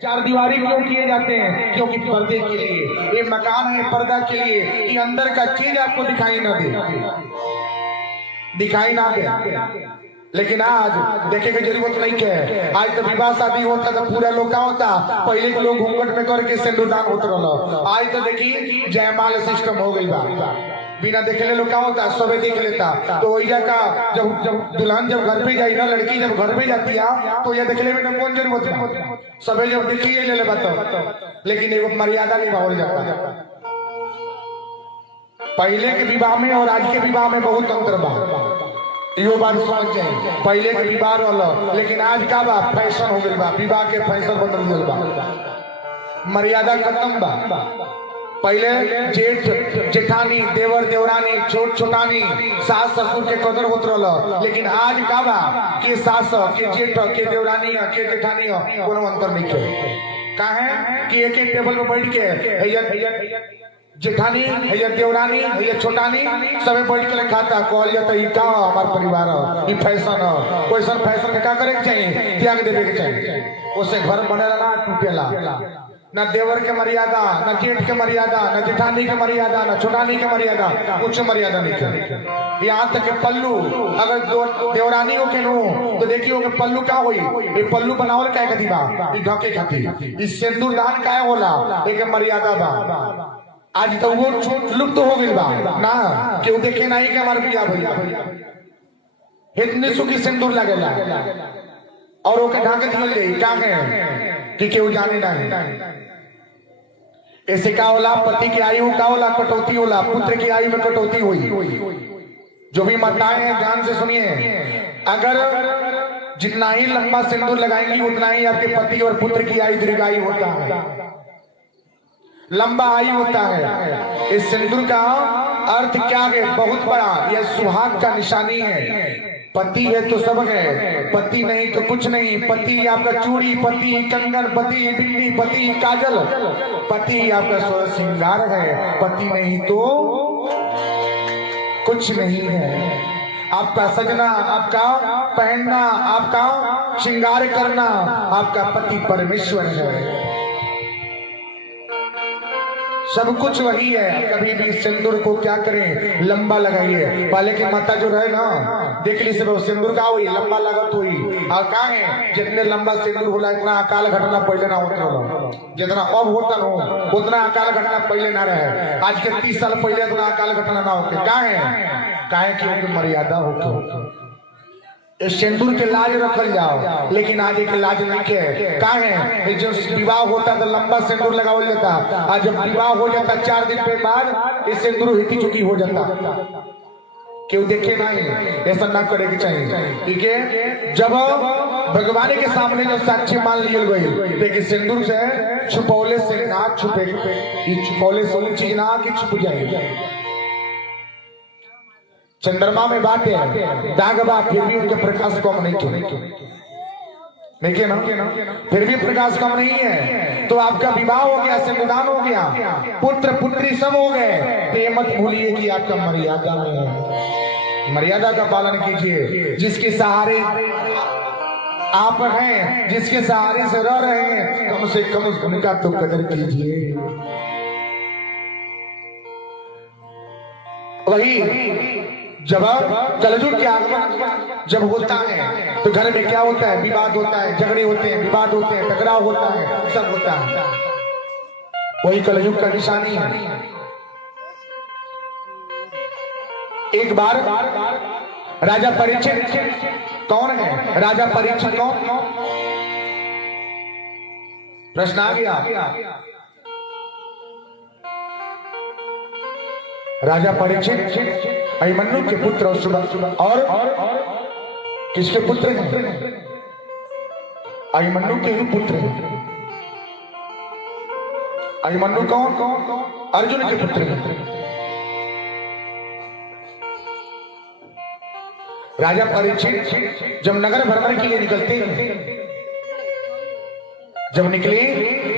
चार दीवारी क्यों किए जाते हैं? क्योंकि पर्दे के लिए। ये मकान है पर्दा के लिए कि अंदर का चीज आपको दिखाई ना दे, दिखाई ना दे। लेकिन आज देखे की जरूरत नहीं है। आज तो विवाह शादी होता तो पूरा लोग का होता, पहले के लोग घूंघट में करके सिंदूरदान होता रहा। आज तो देखिए जयमाल सिस्टम हो गई बा, बिना देखले लोग क्या होता सबे देख लेता। तो वैया का जब जब दुल्हन जब घर पे जाई ना, लड़की जब घर पे जाती है तो यह देखले में कौन जरूरत है, सबे जब देखिए ले ले बताओ। लेकिन एगो मर्यादा निभावल जाता। पहले के विवाह में और आज के विवाह में बहुत अंतर बा, यो बात समझ जाए। पहले के विवाह वाला, लेकिन आज का बा फैशन हो गई बा, विवाह के फैशन बदल गई बा, मर्यादा खत्म बा। पहले जेठ जेठानी, देवर देवरानी, छोट छोटानी, सास ससुर के कदर होत रहा। लेकिन आज का बा के सास के जेठ के देवरानी के जेठानी कोनो अंतर नहीं है। काहे कि एक टेबल पे बैठ के जेठानी है देवरानी है छोटानी सबे बैठ के खाता कहल जाता ई का हमार परिवार है, ई फैशन है। वैसा फैशन के का करे के चाहिए? त्याग देवे के चाहिए। उससे घर बनेला ना टूटेला। ना देवर के मर्यादा, ना जेठ के मर्यादा, ना जेठानी के मर्यादा, ना छोटानी के मर्यादा, कुछ मर्यादा नहीं है। यहाँ तक के पल्लू अगर देवरानी हो के नो तो देखियो कि पल्लू का होई, ये पल्लू बनावल काहे खातिर बा? ई ढके खातिर। ई सिंदूरदान काहे होला? एक मर्यादा बा। आज तो वो लुप्त हो गई बा ना, क्यों देखे नहीं कि हमारे बिया भैया इतने सुखी सिंदूर लगेला और ओके ढाके दिल जाई का है कि केहू जाने नहीं। ऐसे का होला? पति की आयु का होला कटौती होला, पुत्र की आयु में कटौती हुई। जो भी माताएं हैं ध्यान से सुनिए, अगर जितना ही लंबा सिंदूर लगाएंगी उतना ही आपके पति और पुत्र की आयु दीर्घायु होता है, लंबा आयु होता है। इस सिंदूर का अर्थ क्या है? बहुत बड़ा। यह सुहाग का निशानी है। पति है तो सब है, पति नहीं तो कुछ नहीं। पति आपका चूड़ी, पति कंगन, पति बिंदी, पति काजल, पति आपका स्वर श्रृंगार है। पति नहीं तो कुछ नहीं है। आपका सजना, आपका पहनना, आपका श्रृंगार करना, आपका पति परमेश्वर है। सब कुछ वही है। कभी भी सिंदूर को क्या करें? लंबा लगाइए। पहले की माता जो रहे ना देख ली सब सिंदूर का हुई लंबा लागत हुई। और कहा है जितने लंबा सिंदूर होला इतना अकाल घटना पहले ना होता, जितना अब होता ना उतना अकाल घटना पहले ना रहे। आज के 30 साल पहले उतना अकाल घटना ना होके काहे कि मर्यादा होके सिंदूर के लाज रखल जाओ। लेकिन आज एक लाज नहीं के काहे जो विवाह होता तो लंबा सिंदूर लगावल जाता। आज जब विवाह हो जाता 4 दिन के बाद इस सिंदूर हिती चुकी हो जाता, क्यों देखे नहीं। ऐसा ना करे के चाहिए। ठीक है, जब भगवान के सामने जब साक्षी मान लियल गई देखिए सिंदूर से छुपौले से ना छुपे, छुपौले से चीज ना कि छुप जाए। चंद्रमा में बात है दाग बा, फिर भी उनके प्रकाश कम नहीं देखिए ना, फिर भी प्रकाश कम नहीं है। तो आपका विवाह हो गया, सिंदूरदान हो गया, पुत्र पुत्री सब हो गए, तो ये मत भूलिए कि आपका मर्यादा में है। मर्यादा का पालन कीजिए। जिसके सहारे आप हैं, जिसके सहारे से रह रहे हैं, कम से कम उनका तो कदर कीजिए। वही जब कलयुग के आगमन जब होता है तो घर में क्या होता है? विवाद होता है, झगड़े होते हैं, विवाद होते हैं, टकराव होता है, सब होता है। वही कलयुग का निशानी है। एक बार राजा परीक्षित, कौन है राजा परीक्षित? कौन? प्रश्न आ गया। राजा परीक्षित अभिमन्यु के पुत्र और किसके पुत्र हैं? अभिमन्यु के ही पुत्र हैं। अभिमन्यु कौन? अर्जुन के पुत्र हैं। राजा परीक्षित जब नगर भ्रमण के लिए निकलते हैं, जब निकले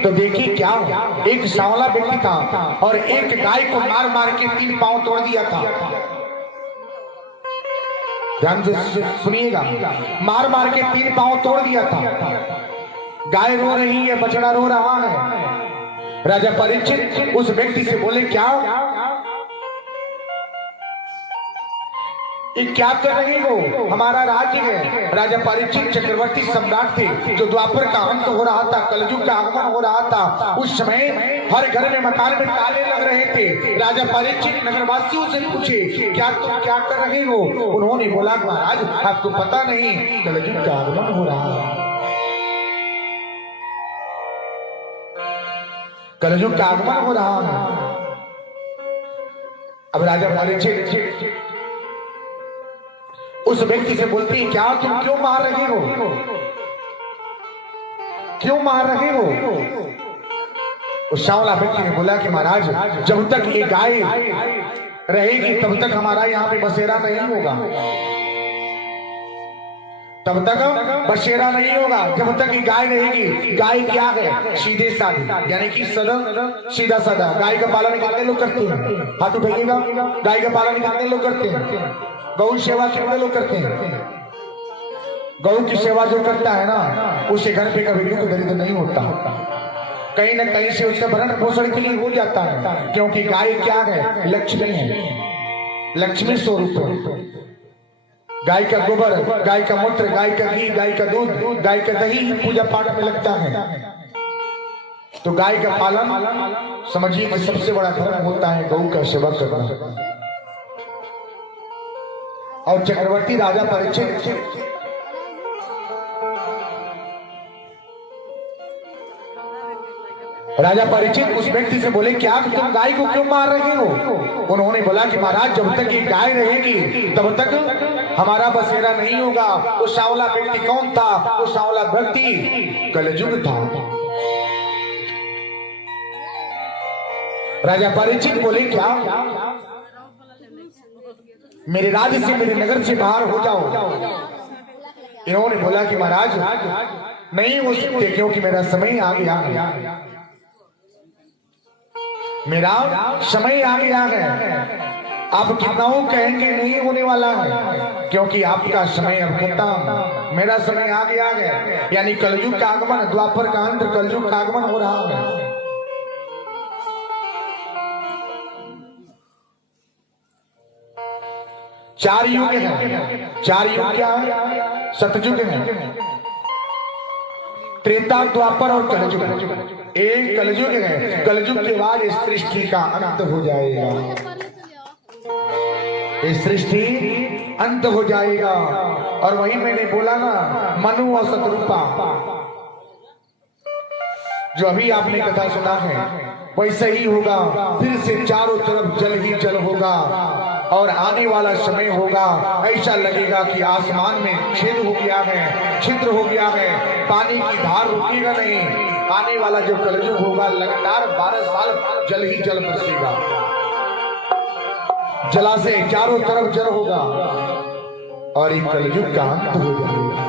तो देखिए क्या एक सांवला व्यक्ति था और एक गाय को मार मार के 3 पांव तोड़ दिया था। ध्यान से सुनिएगा, मार मार के 3 पांव तोड़ दिया था। गाय रो रही है, बछड़ा रो रहा है। राजा परीक्षित उस व्यक्ति से बोले, क्या ये क्या कर रहे हो? हमारा राज्य है। राजा परीक्षित चक्रवर्ती सम्राट थे, जो द्वापर का अंत हो रहा था, कलयुग का आगमन हो रहा था। उस समय हर घर में मकान में ताले लग रहे थे। राजा परीक्षित नगरवासियों से पूछे, क्या तुम क्या कर रहे हो? उन्होंने बोला, महाराज आपको पता नहीं, कलयुग का आगमन हो रहा है, कलयुग का आगमन हो रहा है। अब राजा परीक्षित उस व्यक्ति से बोलती है, क्या तुम क्यों मार रहे हो? क्यों मार रहे हो? उस सांवला व्यक्ति ने बोला कि महाराज जब तक ये गाय रहेगी तब तक हमारा यहाँ पे बसेरा नहीं होगा, तब तक बसेरा नहीं होगा। जब तक ये गाय रहेगी, गाय क्या है? सीधे साधे, यानी कि सरल सीधा साधा। गाय का पालन कितने लोग करते हैं? हाथ उठाइएगा। गाय का पालन कितने लोग करते हैं? गौ सेवा कितने लोग करते हैं? गौ की सेवा जो करता है ना, उसके घर पे कभी दुख दरिद्र नहीं होता, कहीं ना कहीं से उसका भरण पोषण के लिए हो जाता है। क्योंकि गाय क्या है? लक्ष्मी है, लक्ष्मी स्वरूप है। गाय का गोबर, गाय का मूत्र, गाय का घी, गाय का दूध, गाय का दही पूजा पाठ में लगता है। तो गाय का पालन समझिए कि सबसे बड़ा धर्म होता है गौ का सेवा करना। और चक्रवर्ती राजा परीक्षित उस व्यक्ति से बोले, क्या तुम गाय को क्यों मार रहे हो? उन्होंने बोला कि महाराज जब तक ये गाय रहेगी तब तक हमारा बसेरा नहीं होगा। वो सांवला व्यक्ति कौन था? वो सांवला व्यक्ति कलयुग था। राजा परीक्षित बोले, क्या मेरे राज्य से, मेरे नगर से बाहर हो जाओ? इन्होंने बोला कि महाराज नहीं हो सकते, क्योंकि मेरा समय आ गया है, मेरा समय आ गया है। आप कितना कहेंगे नहीं होने वाला है, क्योंकि आपका समय अब खत्म, मेरा समय आ गया है। यानी कलयुग का आगमन, द्वापर का अंत, कलयुग का आगमन हो रहा है। चार युग हैं। चार युग क्या है? सतयुग है, त्रेता, द्वापर और कलयुग। एक कलयुग है। कलयुग के बाद इस सृष्टि का अंत हो जाएगा, इस सृष्टि अंत हो जाएगा। और वही मैंने बोला ना, मनु और शत्रुपा, जो अभी आपने कथा सुना है वैसे ही होगा। फिर से चारों तरफ जल ही जल होगा, और आने वाला समय होगा ऐसा लगेगा कि आसमान में छेद हो गया है, छिद्र हो गया है, पानी की धार रुकेगा नहीं। आने वाला जो कलयुग होगा, लगातार 12 साल जल ही जल बरसेगा, जलाशय चारों तरफ जल होगा, और एक कलयुग का अंत हो जाएगा।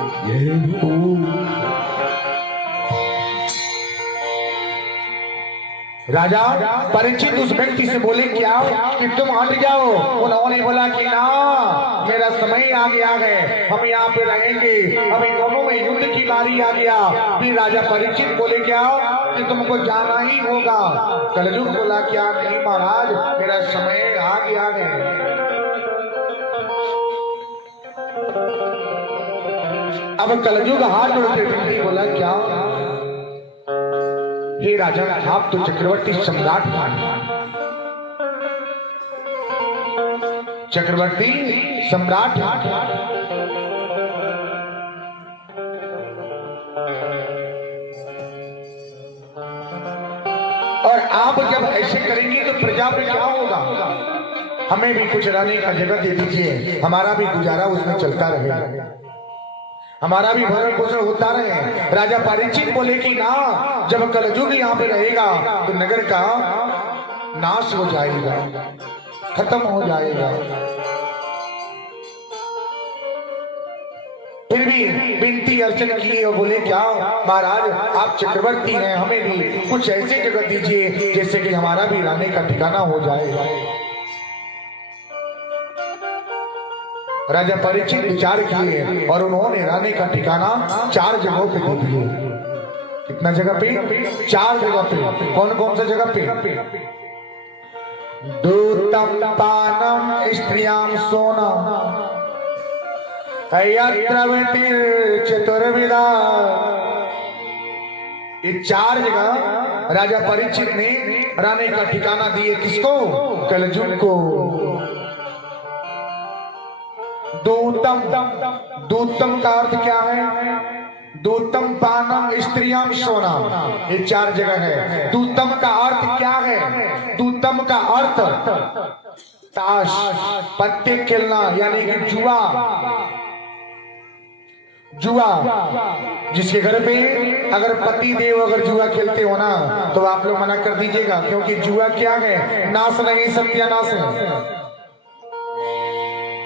राजा परीक्षित उस व्यक्ति से बोले, क्या कि तुम हट जाओ? उन्होंने बोला कि ना, मेरा समय आ गया है, हम यहाँ पे रहेंगे, अभी दोनों में युद्ध की बारी आ गया। फिर राजा परीक्षित बोले, क्या कि तुमको जाना ही होगा? कलयुग बोला, क्या नहीं महाराज, मेरा समय आ गया है। अब कलयुग हाथ जोड़ते व्यक्ति बोला, क्या हे राजा, आप तो चक्रवर्ती सम्राट हैं, चक्रवर्ती सम्राट हैं, और आप जब ऐसे करेंगे तो प्रजा पे क्या होगा? हमें भी कुछ रहने का जगह दे दीजिए, हमारा भी गुजारा उसमें चलता रहे, हमारा भी भरण पोषण होता रहे। राजा परीक्षित बोले कि ना, जब कलयुग यहाँ पे रहेगा तो नगर का नाश हो जाएगा, खत्म हो जाएगा। फिर भी विनती अर्चन किए और बोले, क्या महाराज आप चक्रवर्ती हैं, हमें भी कुछ ऐसी जगह दीजिए जैसे कि हमारा भी रहने का ठिकाना हो जाएगा। राजा परीक्षित विचार किए और उन्होंने रहने का ठिकाना 4 जगहों पे दे दिए। कितना जगह पे? 4 जगह पे। कौन कौन सा जगह पे? दूतम पानम स्त्रियाम सोना चतुर्विदा। ये 4 जगह राजा परीक्षित ने रहने का ठिकाना दिए। किसको? कलजुग को। दूतम, दूतम का अर्थ क्या है? दूतम पानम स्त्रियाम सोना, ये 4 जगह है। दूतम का अर्थ क्या है? दूतम का अर्थ ताश, पत्ते खेलना, यानी कि जुआ। जुआ, जिसके घर पे अगर पति देव अगर जुआ खेलते हो ना, तो आप लोग मना कर दीजिएगा, क्योंकि जुआ क्या है? नाश नहीं, सत्यानाश है।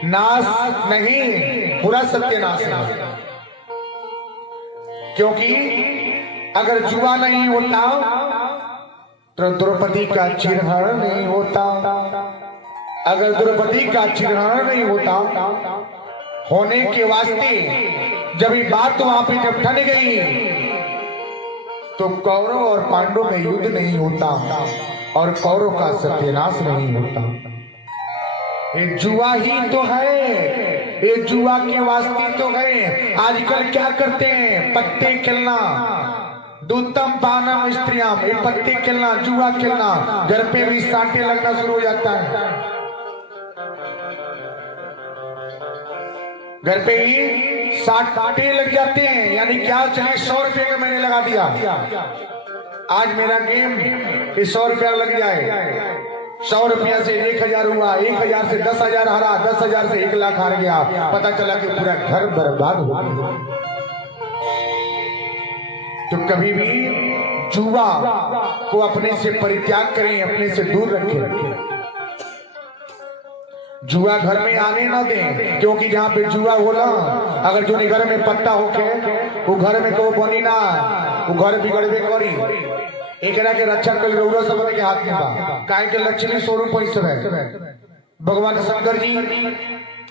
नाश नहीं, पूरा सत्यानाश है। क्योंकि अगर जुआ नहीं होता तो द्रौपदी का चिरहरण नहीं होता। अगर द्रौपदी का चिरहरण नहीं होता होने के वास्ते जब ये बात वहां पे जब ठन गई तो कौरव और पांडव में युद्ध नहीं होता और कौरव का सत्यानाश नहीं होता। ये जुआ ही तो है, ये जुआ के वास्ते तो है। आजकल क्या करते हैं? पत्ते खेलना, दूतम पानम स्त्रियां, ये पत्ते खेलना, जुआ खेलना, घर पे भी साटे लगना शुरू हो जाता है। घर पे ही साटे लग जाते हैं, यानी क्या? चलिए 100 रुपये का मैंने लगा दिया, आज मेरा गेम 100 रुपया लग जाए। 100 रुपया से 1000 हुआ, 1000 से 10,000 हारा, 10,000 से 1 लाख हार गया। पता चला कि पूरा घर बर्बाद हो गया। तो कभी भी जुआ को अपने से परित्याग करें, अपने से दूर रखें। जुआ घर में आने ना दें, क्योंकि जहाँ पे जुआ होला, अगर जो घर में पत्ता होके वो घर में को बनी ना, वो घर बिगड़बे करी। एकरा के रक्षा कर रउरा सब के हाथ में बा। काहे के लक्ष्मी स्वरूप पैसे है। भगवान शंकर जी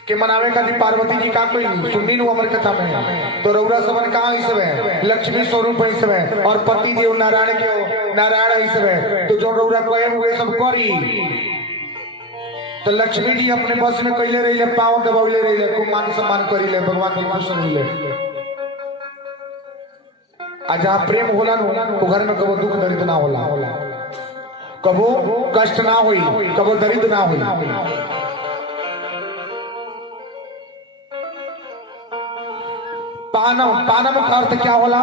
के मनावे खातिर पार्वती जी का कोई सुननी नु अमर कथा में, तो रउरा सबन कहाँ ही सब है? लक्ष्मी स्वरूप ही सब है, और पति देव नारायण के नारायण ही सब है। तो जो रउरा कहे हुए सब करी, तो लक्ष्मी जी अपने बस में कैले रही, पाँव दबावले रही, खूब मान सम्मान करी ले, भगवान को खुश रही। आज जहाँ प्रेम होला तो घर में कबो दुख दरिद्र ना होला, कबो कष्ट ना हुई, कबो दरिद्र ना हुई। पानम, पानम का अर्थ क्या होला?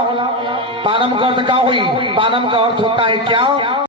पानम का अर्थ क्या हुई? पानम का अर्थ होता है क्या?